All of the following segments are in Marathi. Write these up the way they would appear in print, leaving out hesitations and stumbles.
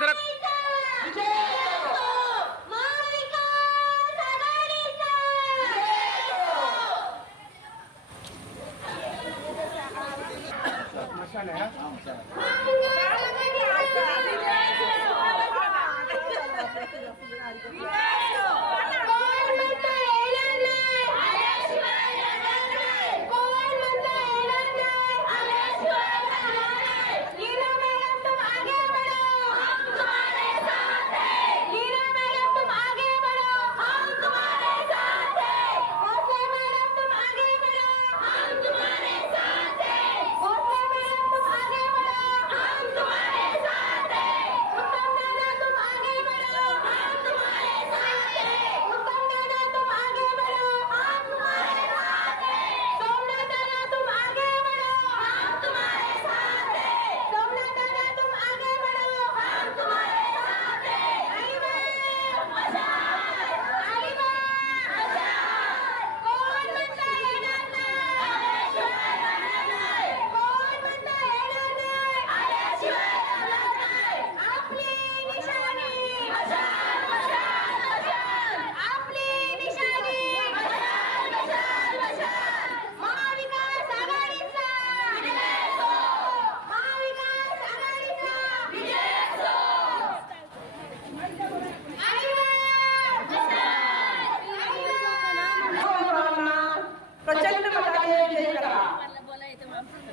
सरक.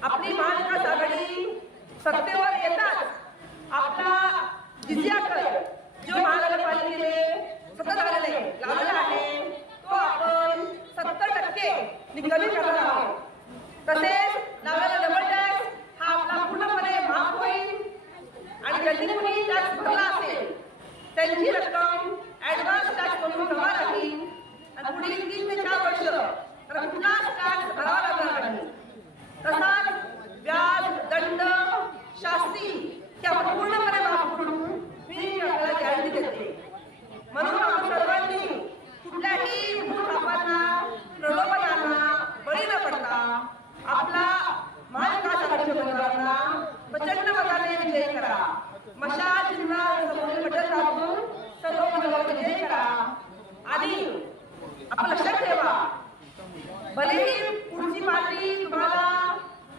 आपली महाविकास आघाडी सत्तेवर येतात आपला जिजिया कर जो महानगरपालिकेने सतत लावलेला आहे तो आपण 70% कमी करणार आहोत. तसेच लावलेला डबल टॅक्स हा आपला पूर्णपणे माफ होईल आणि ज्यांनी कोणी टॅक्स भरला असेल त्यांची रक्कम ऍडव्हान्स टॅक्स म्हणून जमा राहील आणि पुढील 3 ते 4 वर्ष कुठलाच टॅक्स भरावा लागणार नाही. तसाच व्याज दंड शास्ती हे आपण पूर्णपणे माफ करून मी आपल्याला गॅरंटी देते. म्हणून आपण सर्वांनी कुठल्याही भूलथापांना प्रलोभनांना बळी न पडता आपला महाविकास आघाडीच्या उमेदवारांना प्रचंड मताने विजयी करा. मशाल चिन्ह समोरील बटन दाबून सर्व उमेदवार विजयी करा. आणि आपण लक्षात ठेवा भलेही पुढची पार्टी तुम्हाला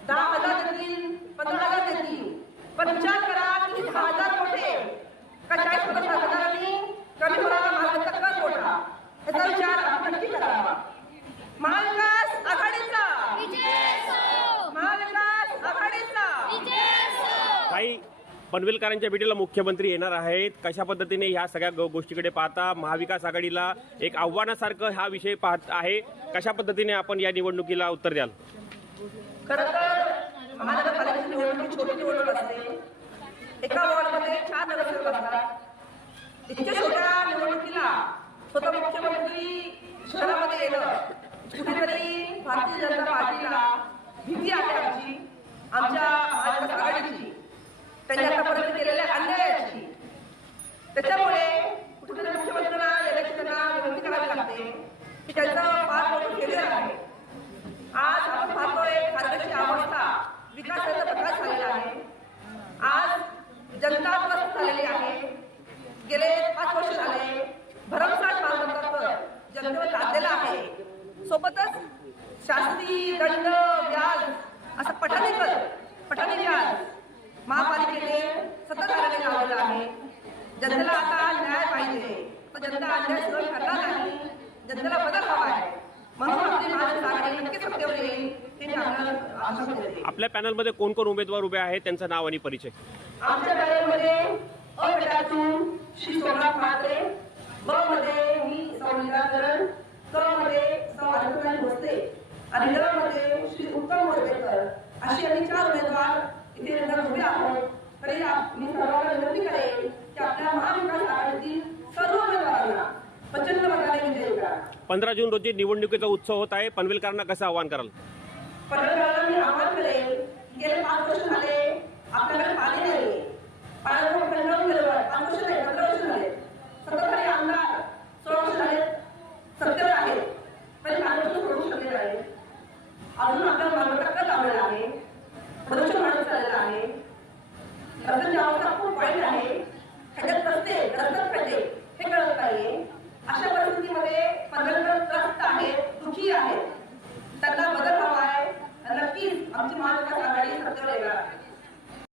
10,000 देतील 15,000 देतील पण विचार करा की 10,000 मोठे का 40-50,000 कमी होणारा मार्ग तक्रार मोठा याचा विचार आपण नक्की करावा. महाविकास आघाडीचा महाविकास आघाडीचा काही पनवेलकरांच्या भेटीला मुख्यमंत्री येणार आहेत. कशा पद्धतीने ह्या सगळ्या गोष्टीकडे पाहता महाविकास आघाडीला एक आव्हानासारखं हा विषय पाहत आहे. कशा पद्धतीने आपण या निवडणुकीला उत्तर द्याल? खरं तर महानगरपालिकेची निवडणूक छोटी निवडणूक असते. एका वॉर्डमध्ये 4 नगरसेवक असतात. इतक्या छोट्या निवडणुकीला स्वतः मुख्यमंत्री शहरामध्ये येणं कुठेतरी भारतीय जनता पार्टीला भीती आहे आमच्या महाविकास आघाडीची त्यांनी आतापर्यंत केलेल्या अन्यायाची. त्याच्यामुळे कुठेतरी मुख्यमंत्र्यांना येण्याची त्यांना विनंती करावी लागते की त्यांचं फार मोठं फेल्युअर आहे. आज आपण पाहतोय खासदारची अवस्था विकासाचा प्रकाश झालेला आहे. आज जनता त्रस्त झालेली आहे. गेले 5 वर्ष झाले भरमसाठ मालमत्ता जनतेवर लादलेला आहे. सोबतच शास्ती दंड व्याज असं पटाने व्याज महापालिकेने सतत आलेले लावलेलं आहे. जनतेला आता न्याय पाहिजे. तर जनता अन्याय सहन करणार नाही. जनतेला बदल हवा आहे. म्हणून आपली महाविकास आघाडी नक्कीच सत्तेवर येईल हे मी आपल्याला आश्वासन देते. आपल्या पॅनलमध्ये कोण कोण उमेदवार उभे आहेत त्यांचं नाव आणि परिचय? आमच्या पॅनलमध्ये अ गटातून श्री सोमनाथ म्हात्रे, ब मध्ये मी सौमित्रा करण, क मध्ये सौ अनंतराय भोसले आणि ड मध्ये श्री उत्तम मोरवेकर अशी आम्ही 4 उमेदवार इथे उभे आहोत. तरी मी सर्वांना विनंती करेन की आपल्या महाविकास आघाडीतील सर्व उमेदवारांना प्रचंड मताने विजयी करा. 15 जून रोजी निवडणुकीचा उत्सव होत आहे. पनवेलकरांना कसं आवाहन कराल? पनवेलकरांना मी आवाहन करेन गेले 5 वर्ष झाले आपल्याकडे पाणी नाही. पाण्याचा खंड केलं 5 वर्ष नाही 15 वर्ष झाले. सत्ताधारी आमदार 16 वर्ष झाले सत्तेवर आहेत पण पाणी सोडू शकले नाही. अजून आपल्या मालमत्ता लावलेला आहे. प्रदूषण वाढत चाललेलं आहे. रस्त्यांची अवस्था खूप वाईट आहे. आहेत त्यांना बदल हवा आहे. नक्कीच आमची महाविकास आघाडी सत्तेवर येणार आहे.